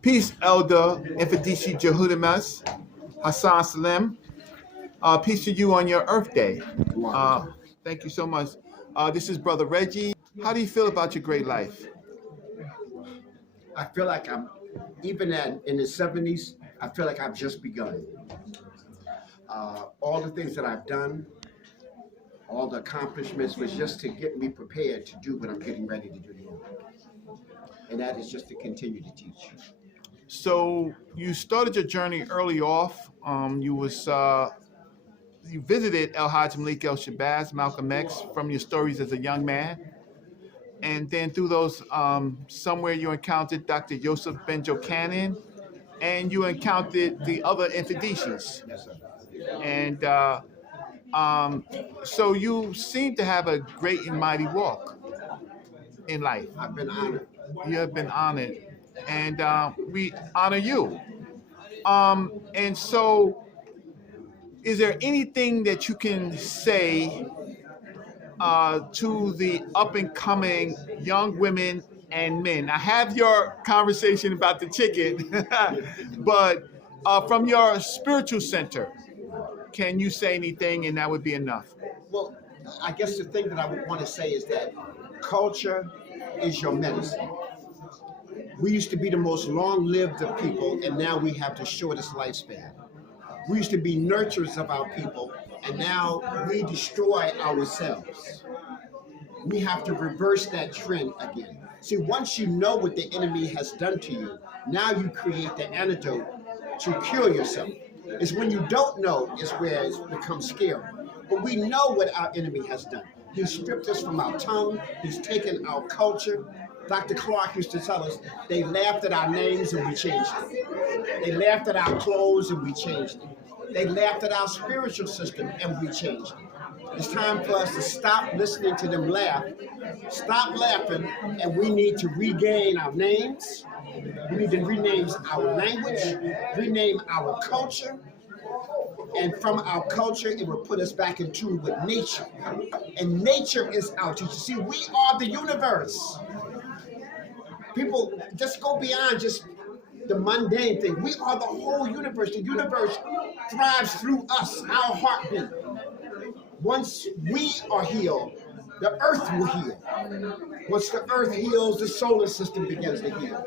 Peace, Elder Mfundishi Jhutyms, Hassan Salim. Peace to you on your Earth Day. Thank you so much. This is Brother Reggie. How do you feel about your great life? I feel like even in the 70s, I feel like I've just begun. All the things that I've done, all the accomplishments was just to get me prepared to do what I'm getting ready to do now. And that is just to continue to teach. So you started your journey early off. You visited El Hajj Malik El Shabazz, Malcolm X, from your stories as a young man. And then through those, somewhere you encountered Dr. Yosef Benjo Cannon, and you encountered the other Mfundishis. Yes, sir. And so you seem to have a great and mighty walk in life. I've been honored. You have been honored, and we honor you. And so, is there anything that you can say to the up and coming young women and men? I have your conversation about the chicken, but from your spiritual center, can you say anything, and that would be enough? Well, I guess the thing that I would want to say is that culture is your medicine. We used to be the most long-lived of people, and now we have the shortest lifespan. We used to be nurturers of our people, and now we destroy ourselves. We have to reverse that trend again. See, once you know what the enemy has done to you, now you create the antidote to cure yourself. It's when you don't know is where it becomes scary. But we know what our enemy has done. He's stripped us from our tongue. He's taken our culture. Dr. Clark used to tell us, they laughed at our names and we changed it. They laughed at our clothes and we changed it. They laughed at our spiritual system and we changed it. It's time for us to stop listening to them laugh, stop laughing, and we need to regain our names. We need to rename our language, rename our culture, and from our culture, it will put us back in tune with nature. And nature is our teacher. See, we are the universe. People just go beyond just the mundane thing. We are the whole universe. The universe thrives through us, our heartbeat. Once we are healed, the earth will heal. Once the earth heals, the solar system begins to heal.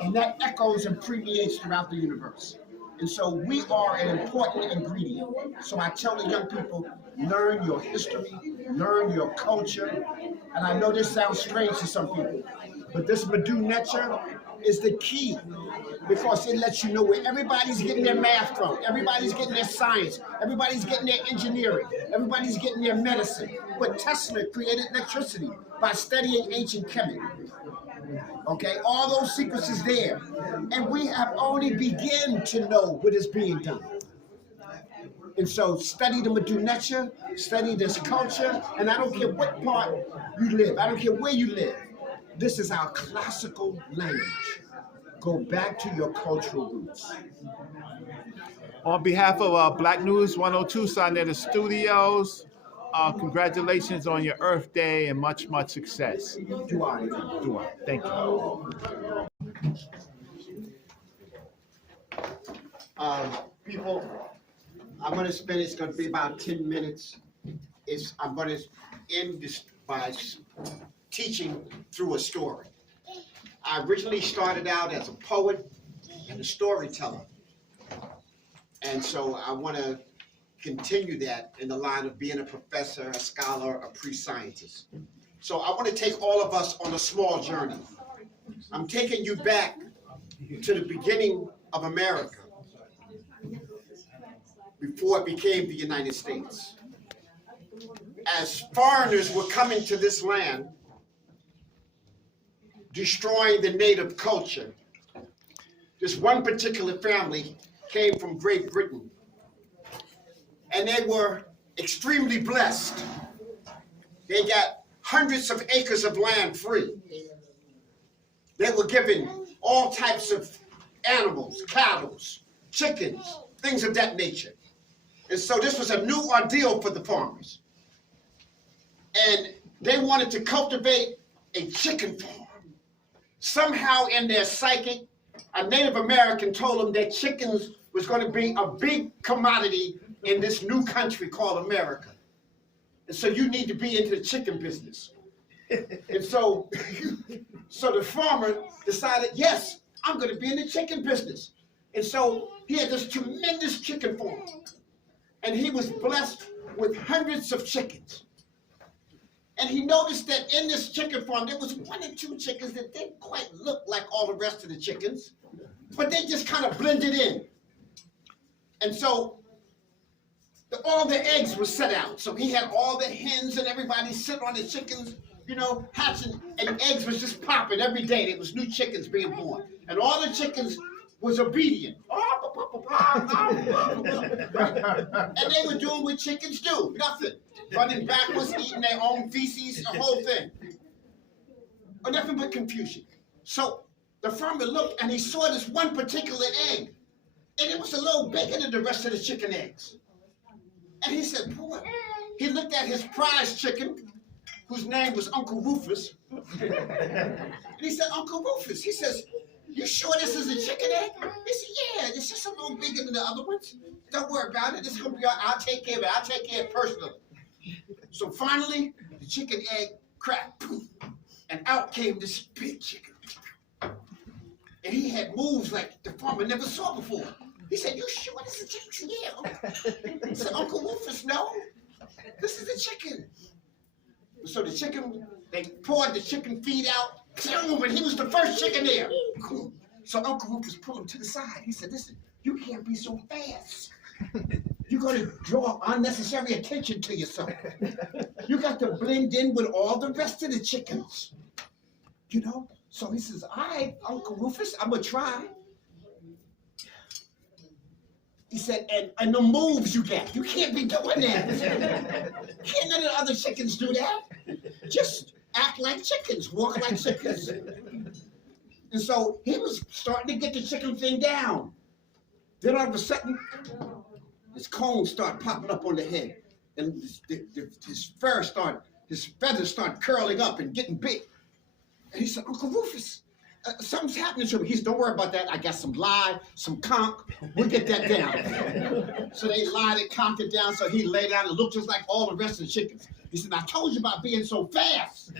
And that echoes and permeates throughout the universe. And so we are an important ingredient. So I tell the young people, learn your history, learn your culture. And I know this sounds strange to some people, but this Madu Necha is the key, because it lets you know where everybody's getting their math from, everybody's getting their science, everybody's getting their engineering, everybody's getting their medicine. But Tesla created electricity by studying ancient chemistry. Okay, all those secrets is there. And we have only begun to know what is being done. And so study the Madu Necha, study this culture, and I don't care what part you live, I don't care where you live. This is our classical language. Go back to your cultural roots. On behalf of Black News 102 Sonetta Studios, congratulations on your Earth Day and much, much success. Dua. Dua. Thank you. People, I'm going to spend, it's going to be about 10 minutes. I'm going to end this by teaching through a story. I originally started out as a poet and a storyteller. And so I want to continue that in the line of being a professor, a scholar, a pre-scientist. So I want to take all of us on a small journey. I'm taking you back to the beginning of America, before it became the United States. As foreigners were coming to this land, destroying the native culture, this one particular family came from Great Britain, and they were extremely blessed. They got hundreds of acres of land free. They were given all types of animals, cattle, chickens, things of that nature. And so this was a new ordeal for the farmers. And they wanted to cultivate a chicken farm. Somehow in their psychic, a Native American told him that chickens was going to be a big commodity in this new country called America. And so you need to be into the chicken business. And so the farmer decided, yes, I'm going to be in the chicken business. And so he had this tremendous chicken farm. And he was blessed with hundreds of chickens. And he noticed that in this chicken farm, there was 1 or 2 chickens that didn't quite look like all the rest of the chickens, but they just kind of blended in. And so all the eggs were set out. So he had all the hens and everybody sit on the chickens, hatching, and eggs was just popping every day. There was new chickens being born. And all the chickens was obedient. And they were doing what chickens do, nothing. Running backwards, eating their own feces, the whole thing. But nothing but confusion. So the farmer looked and he saw this one particular egg. And it was a little bigger than the rest of the chicken eggs. And he said, boy, he looked at his prize chicken, whose name was Uncle Rufus. And he said, Uncle Rufus, he says, you sure this is a chicken egg? He said, yeah, it's just a little bigger than the other ones. Don't worry about it. This is gonna be, I'll take care of it. I'll take care of it personally. So finally, the chicken egg cracked, and out came this big chicken. And he had moves like the farmer never saw before. He said, you sure this is a chicken? Yeah. He said, Uncle Rufus, no, this is a chicken. So the chicken, they poured the chicken feed out, and he was the first chicken there. So Uncle Rufus pulled him to the side. He said, listen, you can't be so fast. You're going to draw unnecessary attention to yourself. You got to blend in with all the rest of the chickens. So he says, all right, Uncle Rufus, I'm going to try. He said, and the moves you get, you can't be doing that. Can't none of the other chickens do that. Just act like chickens, walk like chickens. And so he was starting to get the chicken thing down. Then all of a sudden, his cones start popping up on the head. And his feathers start curling up and getting big. And he said, Uncle Rufus, something's happening to me. He said, don't worry about that. I got some lye, some conch. We'll get that down. So they lied and conked it down. So he lay down and looked just like all the rest of the chickens. He said, I told you about being so fast.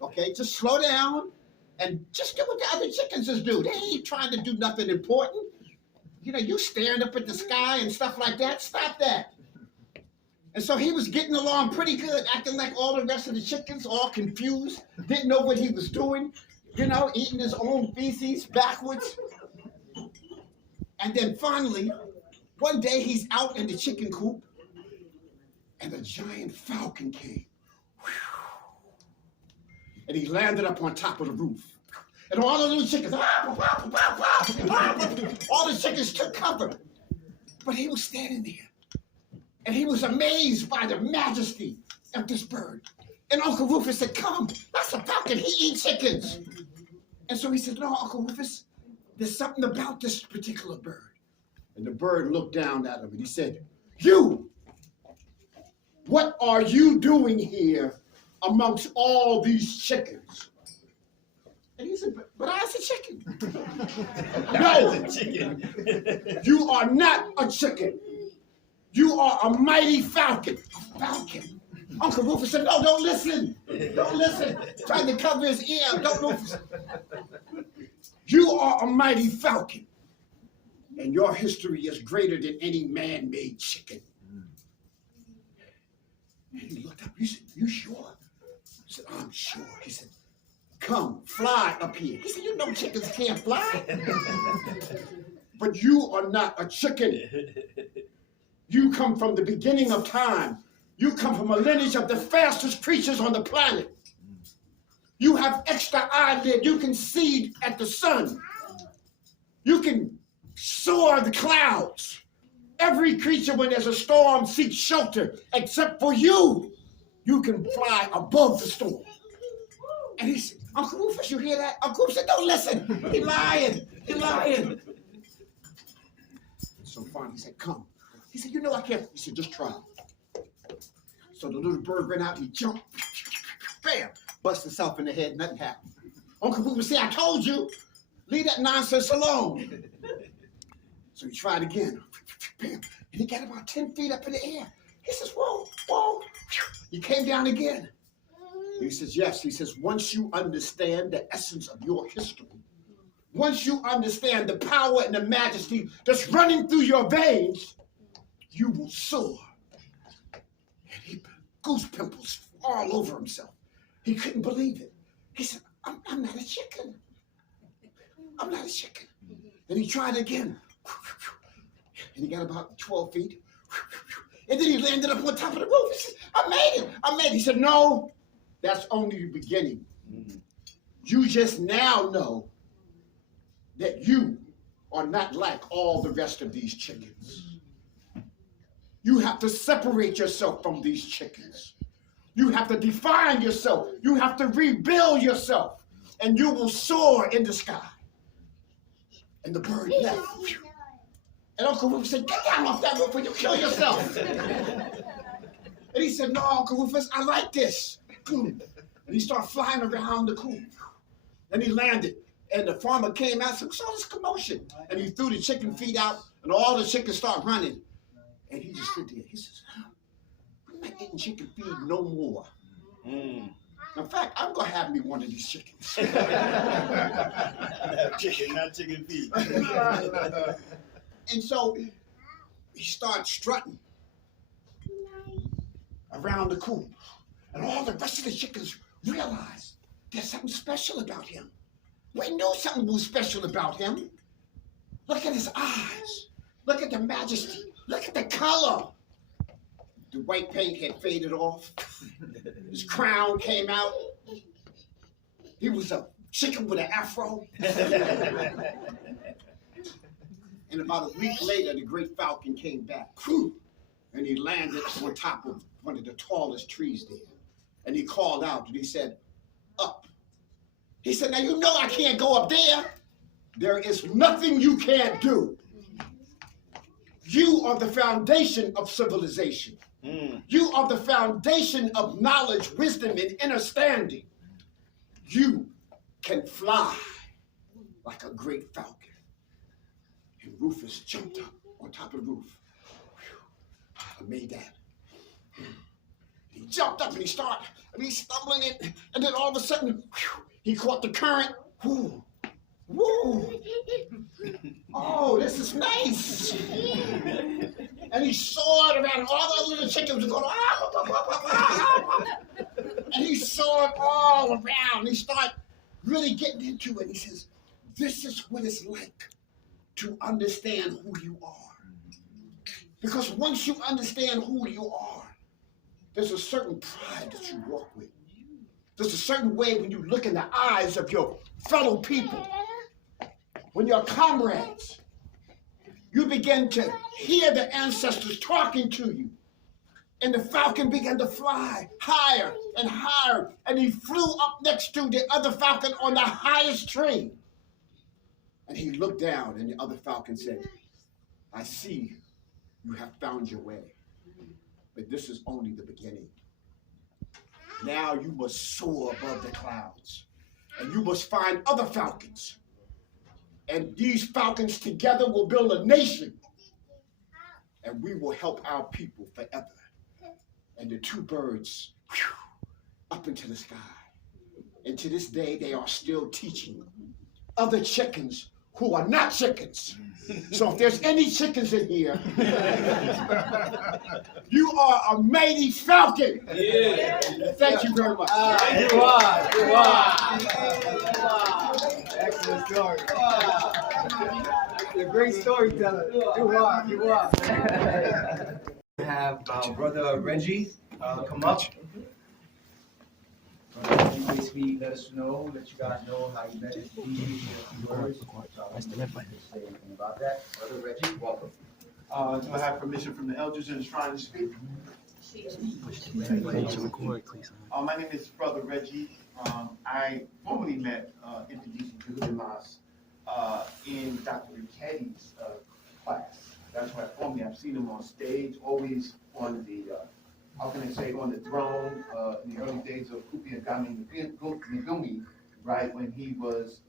Okay, just slow down and just do what the other chickens just do. They ain't trying to do nothing important. You staring up at the sky and stuff like that. Stop that. And so he was getting along pretty good, acting like all the rest of the chickens, all confused, didn't know what he was doing, eating his own feces backwards. And then finally, one day he's out in the chicken coop, and a giant falcon came. And he landed up on top of the roof. And all the little chickens, all the chickens took cover. But he was standing there. And he was amazed by the majesty of this bird. And Uncle Rufus said, come, that's a falcon, he eats chickens. And so he said, no, Uncle Rufus, there's something about this particular bird. And the bird looked down at him and he said, you, what are you doing here amongst all these chickens? And he said, but I was a chicken. No, you are not a chicken. You are a mighty falcon. A falcon. Uncle Rufus said, no, don't listen. Don't listen. Trying to cover his ear. Don't listen. You are a mighty falcon. And your history is greater than any man-made chicken. And he looked up. He said, you sure? I said, I'm sure. He said, come, fly up here. He said, you know chickens can't fly. But you are not a chicken. You come from the beginning of time. You come from a lineage of the fastest creatures on the planet. You have extra eyelid. You can see at the sun. You can soar the clouds. Every creature, when there's a storm, seeks shelter, except for you. You can fly above the storm. And he said, Uncle Rufus, you hear that? Uncle Rufus said, don't listen. He lying. He lying. So finally he said, come. He said, you know I can't. He said, just try. So the little bird ran out, he jumped, bam, busted himself in the head, nothing happened. Uncle Rufus said, I told you. Leave that nonsense alone. So he tried again. Bam. And he got about 10 feet up in the air. He says, whoa, whoa. He came down again. He says, yes. He says, once you understand the essence of your history, once you understand the power and the majesty that's running through your veins, you will soar. And he goose pimples all over himself. He couldn't believe it. He said, I'm not a chicken. I'm not a chicken. And he tried again. And he got about 12 feet. And then he landed up on top of the roof. He said, I made it. I made it. He said, no, that's only the beginning. You just now know that you are not like all the rest of these chickens. You have to separate yourself from these chickens. You have to define yourself. You have to rebuild yourself. And you will soar in the sky. And the bird left. And Uncle Rufus said, get down off that roof or you kill yourself. And he said, no, Uncle Rufus, I like this. And he started flying around the coop. And he landed. And the farmer came out and said, what's all this commotion? And he threw the chicken feed out, and all the chickens started running. And he just stood there. He says, I'm not eating chicken feed no more. In fact, I'm going to have me one of these chickens. Chicken, not chicken feed. And so he started strutting around the coop. And all the rest of the chickens realized there's something special about him. We knew something was special about him. Look at his eyes. Look at the majesty. Look at the color. The white paint had faded off. His crown came out. He was a chicken with an afro. And about a week later, the great falcon came back. And he landed on top of one of the tallest trees there. And he called out and he said, up. He said, now you know I can't go up there. There is nothing you can't do. You are the foundation of civilization. You are the foundation of knowledge, wisdom, and understanding. You can fly like a great falcon. And Rufus jumped up on top of the roof. I made that. He jumped up and he started, and he's stumbling it, and then all of a sudden, he caught the current. Woo! Woo! Oh, this is nice. And he soared around. All the little chickens were going, and he soared all around. He started really getting into it. He says, this is what it's like to understand who you are. Because once you understand who you are, there's a certain pride that you walk with. There's a certain way when you look in the eyes of your fellow people, when your comrades, you begin to hear the ancestors talking to you. And the falcon began to fly higher and higher, and he flew up next to the other falcon on the highest tree. And he looked down, and the other falcon said, I see you have found your way, but this is only the beginning. Now you must soar above the clouds, and you must find other falcons. And these falcons together will build a nation, and we will help our people forever. And the two birds, up into the sky. And to this day, they are still teaching other chickens who are not chickens. So if there's any chickens in here, you are a mighty falcon. Yeah. Thank you very much. You are. Excellent story. You're a great storyteller. You are. Have Brother Reggie come up. Basically, let us know, let you guys know how you met his deed, words. Say anything about that. Brother Reggie, welcome. Do I have permission from the elders in the shrine to speak? My name is Brother Reggie. I formerly met Mfundishi Jhutyms in Dr. Ricetti's class. That's where I've seen him on stage, always on the, how can I say, on the throne in the early days of Kupi Ngami Ngumi, right, when he was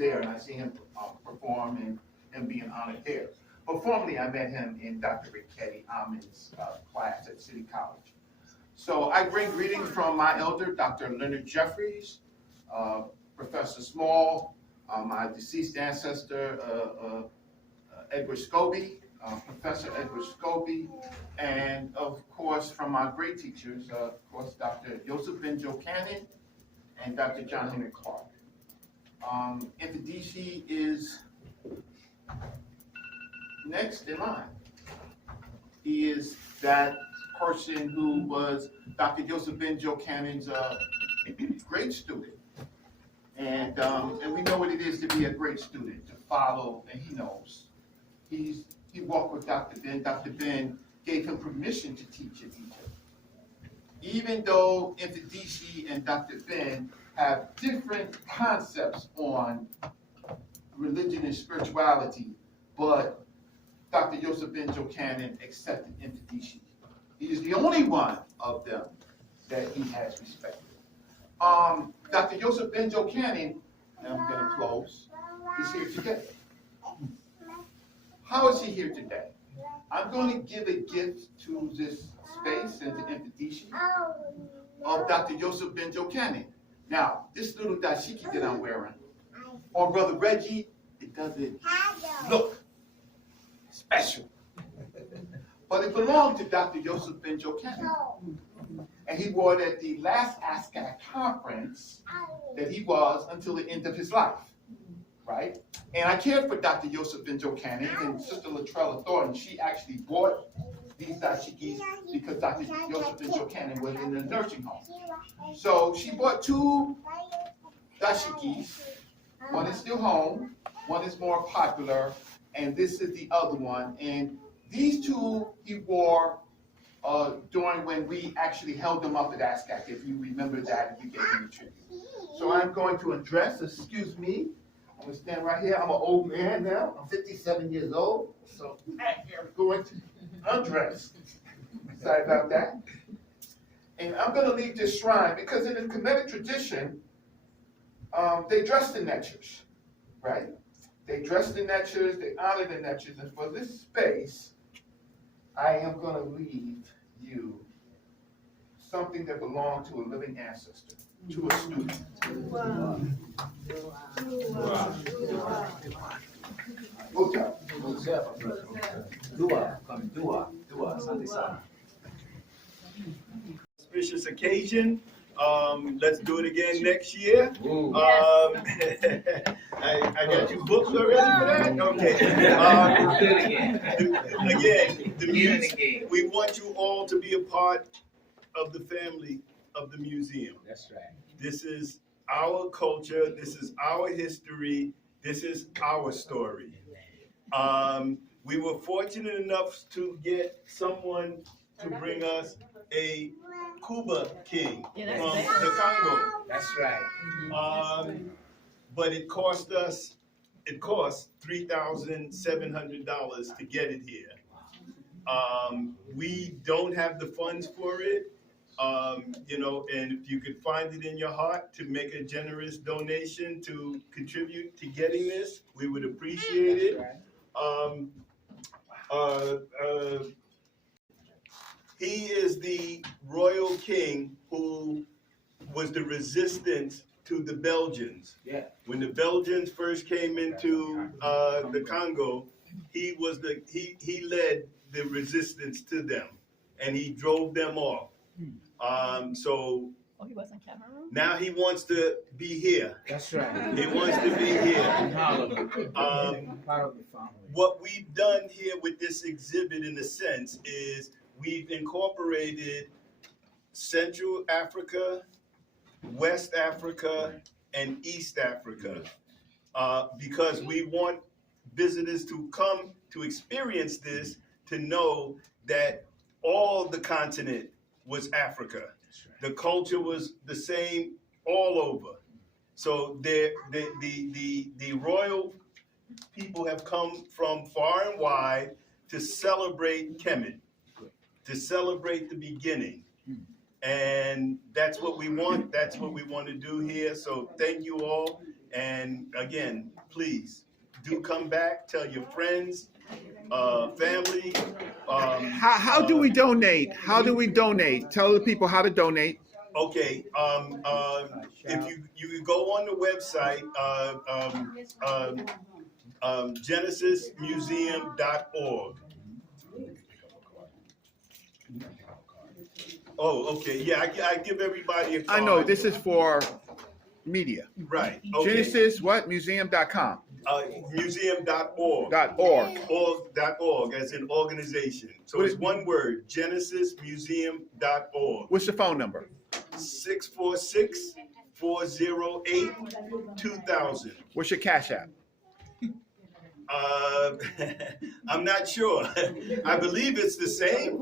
there, and I see him perform and being honored there. But formerly, I met him in Dr. Ricketty Ahmed's class at City College. So I bring greetings from my elder, Dr. Leonard Jeffries, Professor Small, my deceased ancestor, Edward Scobie, Professor Edward Scobie, and of course from my great teachers, of course, Dr. Joseph Benjo Cannon and Dr. John Henry Clark. Mfundishi is next in line. He is that person who was Dr. Joseph Benjo Cannon's great student. And we know what it is to be a great student, to follow, and he knows. He walked with Dr. Ben. Dr. Ben gave him permission to teach in Egypt. Even though Mfundishi and Dr. Ben have different concepts on religion and spirituality, but Dr. Joseph Benjo Cannon accepted Mfundishi. He is the only one of them that he has respected. Dr. Joseph Benjo Cannon, and I'm going to close, is here today. How is he here today? I'm going to give a gift to this space and to Mfundishi of Dr. Joseph Benjo Cannon. Now, this little dashiki that I'm wearing, on Brother Reggie, it doesn't look special. But it belonged to Dr. Joseph Benjo Cannon. And he wore it at the last ASCAC conference that he was until the end of his life, right? And I cared for Dr. Joseph Benjo Cannon, and Sister Latrella Thornton, she actually bought these dashikis because Dr. Joseph Benjo Cannon was in a nursing home. So she bought 2 dashikis. One is still home, one is more popular, and this is the other one. And these 2 he wore during when we actually held them up at ASCAC, if you remember that, and you gave him a tribute. So I'm going to address, excuse me, I'm going to stand right here. I'm an old man now. I'm 57 years old, so I'm going to undress. Sorry about that. And I'm going to leave this shrine because in the Kemetic tradition, they dress the netchers, right? They dress the netchers, they honor the netchers, and for this space, I am going to leave you something that belonged to a living ancestor, to a student. Wow. Auspicious occasion. Let's do it again next year. I got you booked already for that? Okay. Again, we want you all to be a part of the family of the museum. That's right. This is our culture. This is our history. This is our story. We were fortunate enough to get someone to bring us a Cuba king from the Congo. That's right. But it cost $3,700 to get it here. We don't have the funds for it, and if you could find it in your heart to make a generous donation to contribute to getting this, we would appreciate it. He is the royal king who was the resistance to the Belgians. Yeah. When the Belgians first came into the Congo, he led the resistance to them, and he drove them off. So he was in Cameroon? now he wants to be here. That's right. He wants to be here. Harlem. Part of the family. What we've done here with this exhibit, in a sense, is we've incorporated Central Africa, West Africa, and East Africa, because we want visitors to come to experience this, to know that all the continent was Africa. The culture was the same all over. So the royal people have come from far and wide to celebrate Kemet, to celebrate the beginning. And that's what we want. That's what we want to do here. So thank you all. And again, please do come back. Tell your friends, family. How do we donate? How do we donate? Tell the people how to donate. Okay. If you can go on the website, genesismuseum.org. Oh, okay. Yeah, I give everybody a card. I know this is for media. Right. Okay. Genesis what? Museum.com. Museum.org. .org. .org as in organization. So it's one word, genesismuseum.org. What's the phone number? 646-408-2000. What's your Cash App? I'm not sure. I believe it's the same.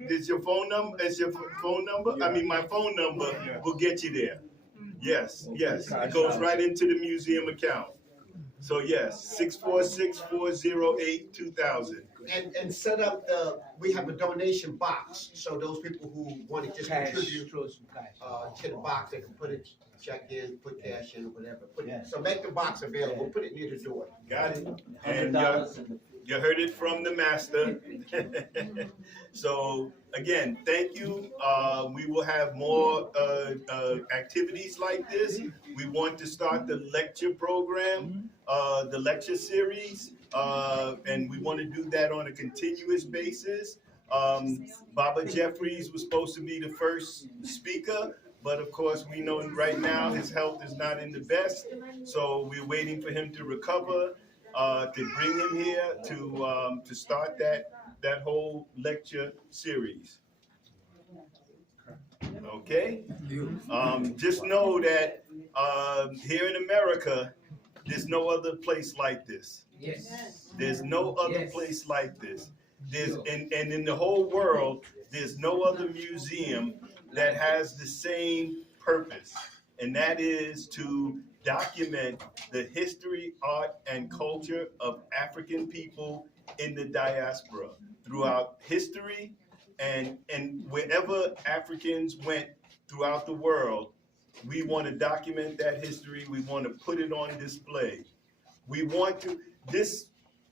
Is your phone number? Is your phone number? I mean, my phone number will get you there. Yes, yes. It goes right into the museum account. So yes, 646-408-2000. And set up we have a donation box, so those people who want to just contribute to the box, they can put it, check in, put cash in, whatever. So make the box available, put it near the door. Got it. And you heard it from the master. So again, thank you. We will have more activities like this. We want to start the lecture program, the lecture series, and we want to do that on a continuous basis. Baba Jeffries was supposed to be the first speaker, but of course we know right now his health is not in the best, so we're waiting for him to recover, to bring him here to start that whole lecture series. Okay? Just know that here in America, there's no other place like this. Yes. There's no other place like this. And in the whole world, there's no other museum that has the same purpose, and that is to document the history, art, and culture of African people in the diaspora throughout history, and wherever Africans went throughout the world, we want to document that history. We want to put it on display. We want to, this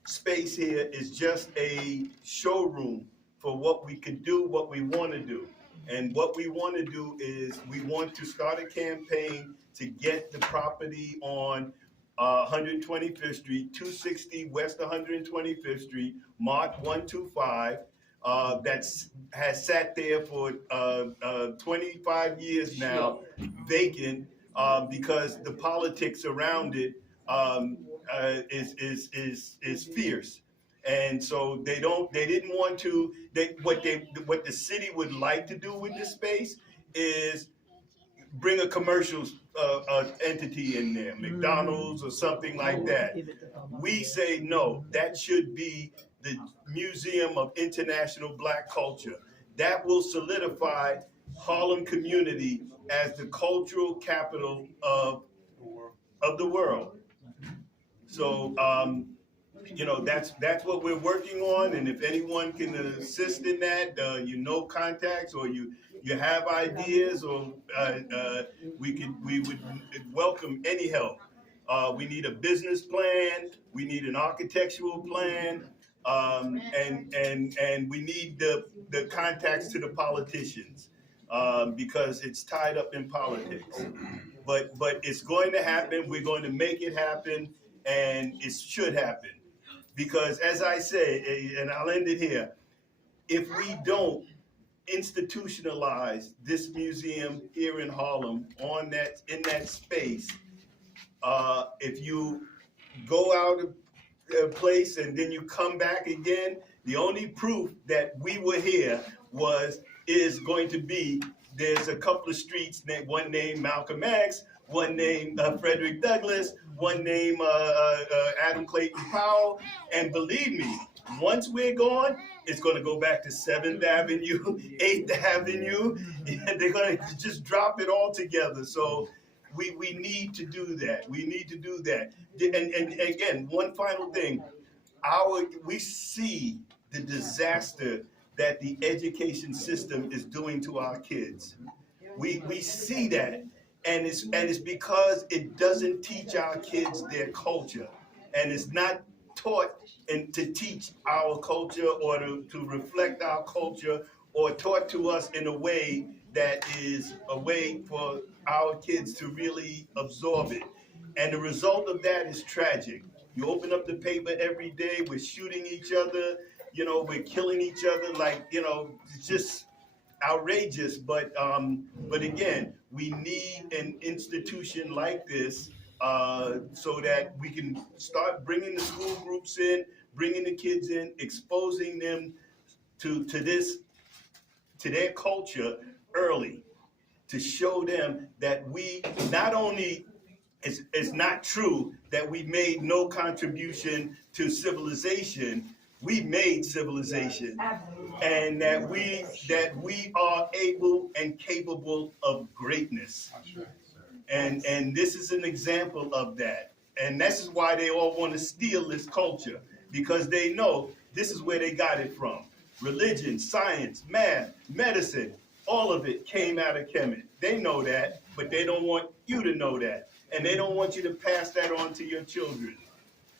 space here is just a showroom for what we can do, what we want to do. And what we want to do is we want to start a campaign to get the property on 125th Street, 260 West 125th Street, Mark 125, has sat there for 25 years now, vacant, because the politics around it is fierce. And so they didn't want to, what the city would like to do with this space is bring a commercial entity in there, McDonald's or something like that. We say no, that should be the Museum of International Black Culture. That will solidify Harlem community as the cultural capital of the world. So, that's what we're working on, and if anyone can assist in that, contacts, or you have ideas, or we would welcome any help. We need a business plan, we need an architectural plan, and we need the contacts to the politicians, because it's tied up in politics. But it's going to happen. We're going to make it happen, and it should happen. Because as I say, and I'll end it here, if we don't institutionalize this museum here in Harlem in that space, if you go out of a place and then you come back again, the only proof that we were here is going to be there's a couple of streets, one named Malcolm X, one named Frederick Douglass, one named Adam Clayton Powell, and believe me, once we're gone, it's going to go back to 7th Avenue, 8th Avenue. They're going to just drop it all together. So we need to do that. We need to do that. And again, one final thing, we see the disaster that the education system is doing to our kids. We see that, and it's because it doesn't teach our kids their culture, and it's not taught and to teach our culture or to reflect our culture, or taught to us in a way that is a way for our kids to really absorb it. And the result of that is tragic. You open up the paper every day, we're shooting each other, we're killing each other, like, it's just outrageous. But again, we need an institution like this so that we can start bringing the school groups in, bringing the kids in, exposing them to their culture early, to show them that we not only, it's not true that we made no contribution to civilization. We made civilization, and that we are able and capable of greatness. And this is an example of that. And this is why they all want to steal this culture, because they know this is where they got it from. Religion, science, math, medicine, all of it came out of Kemet. They know that, but they don't want you to know that. And they don't want you to pass that on to your children.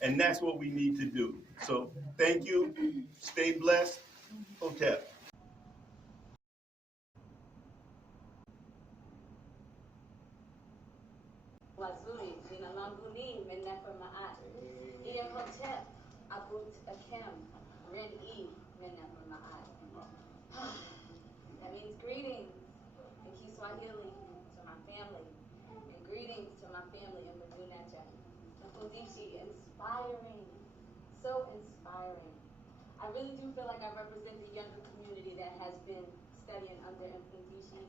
And that's what we need to do. So thank you. Stay blessed. Hotep. Wazuri, jina langu ni Menefa Ma'at. Iya Hotep, Abut Akem, Red E, Menefa Ma'at. That means greetings in Kiswahili to my family, and greetings to my family in Mabunacha. Mfundishi, inspiring, so inspiring. I really do feel like I represent the younger community that has been studying under Mfundishi.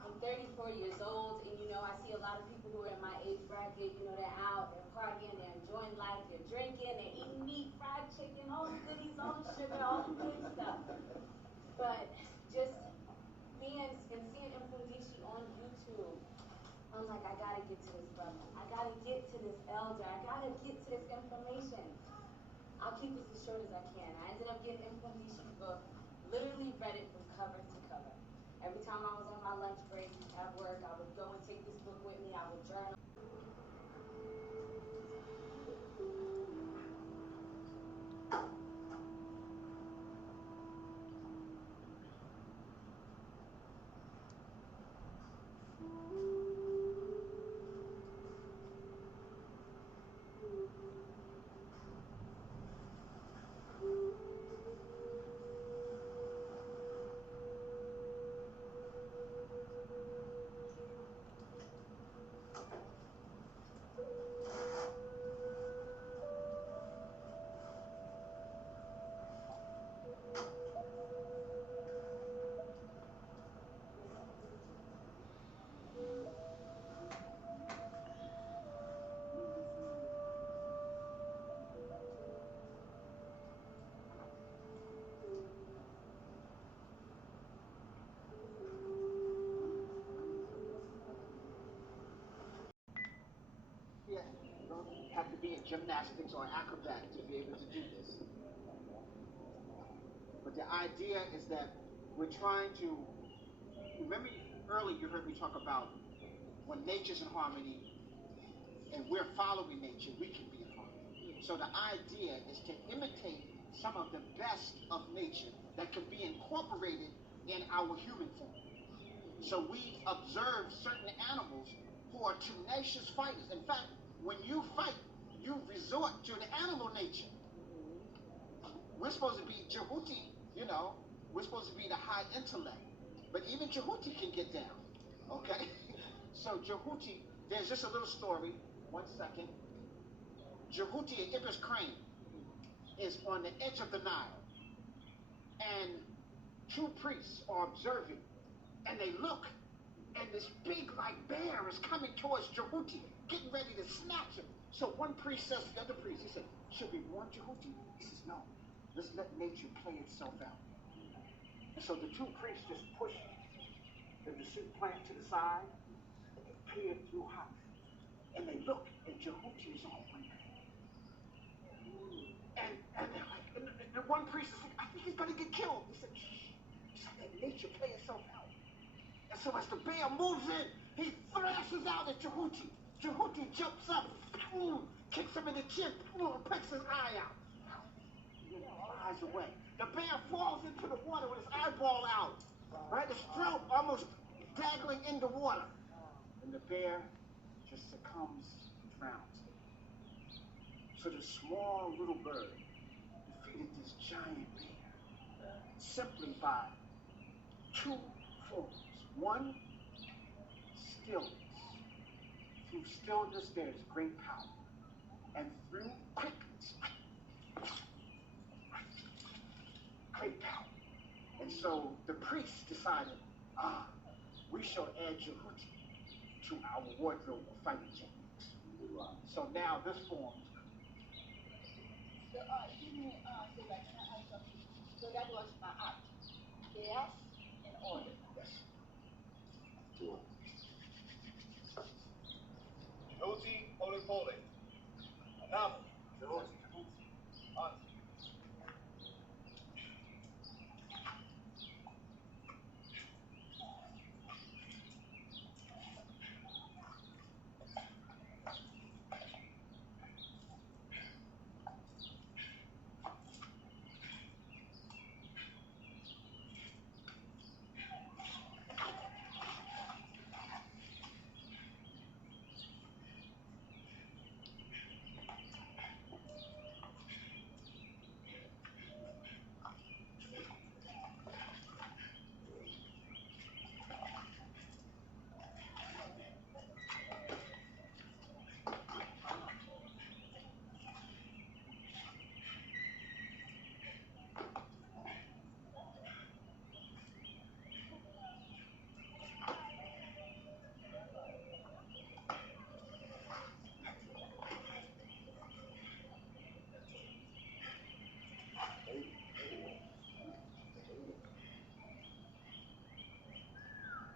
I'm 34 years old, and I see a lot of people who are in my age bracket. They're out, they're partying, they're enjoying life, they're drinking, they're eating meat, fried chicken, all the goodies, all the sugar, all the good stuff. But just being and seeing Mfundishi on YouTube, I'm like, I gotta get to this brother. I gotta get to this elder. I gotta get to this information. I'll keep this as short as I can. I ended up getting Mfundishi's book, literally read it from cover to cover. Every time I was on my lunch break at work, I would go and take this book with me. I would journal. You don't have to be in gymnastics or acrobat to be able to do this. But the idea is that we're trying to, remember earlier you heard me talk about when nature's in harmony and we're following nature, we can be in harmony. So the idea is to imitate some of the best of nature that can be incorporated in our human form. So we observe certain animals who are tenacious fighters. In fact, when you fight, you resort to the animal nature. We're supposed to be Djibouti, we're supposed to be the high intellect. But even Djibouti can get down, okay? So Djibouti, there's just a little story, 1 second. Djibouti, Ibis Crane, is on the edge of the Nile. And two priests are observing, and they look, and this big, bear is coming towards Djibouti, getting ready to snatch him. So one priest says to the other priest, he said, should we warn Djibouti? He says, no, let's let nature play itself out. And so the two priests just push the deceit plant to the side, and they peer through hot. And they look, and Djibouti is on one. And they're like, and the one priest is like, I think he's gonna get killed. He said, shh, just let nature play itself out. And so as the bear moves in, he thrashes out at Jhuty. Jhuty jumps up, kicks him in the chin, picks his eye out. Eyes away. The bear falls into the water with his eyeball out. Right? His throat almost dangling in the water. And the bear just succumbs and drowns. So the small little bird defeated this giant bear simply by two forms. One, stillness. Through stillness, there is great power. And through quickness, great power. And so the priests decided, we shall add Djibouti to our wardrobe of fighting techniques. So now this forms. So, give me, so that can I add something? So that was my art. Chaos and order. Yes. Djibouti, pole pole. Anam. Djibouti. On.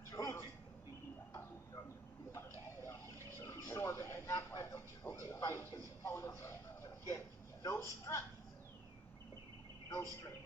Djibouti. So he saw the enactment of Djibouti fighting his opponents. Again, no strength. No strength.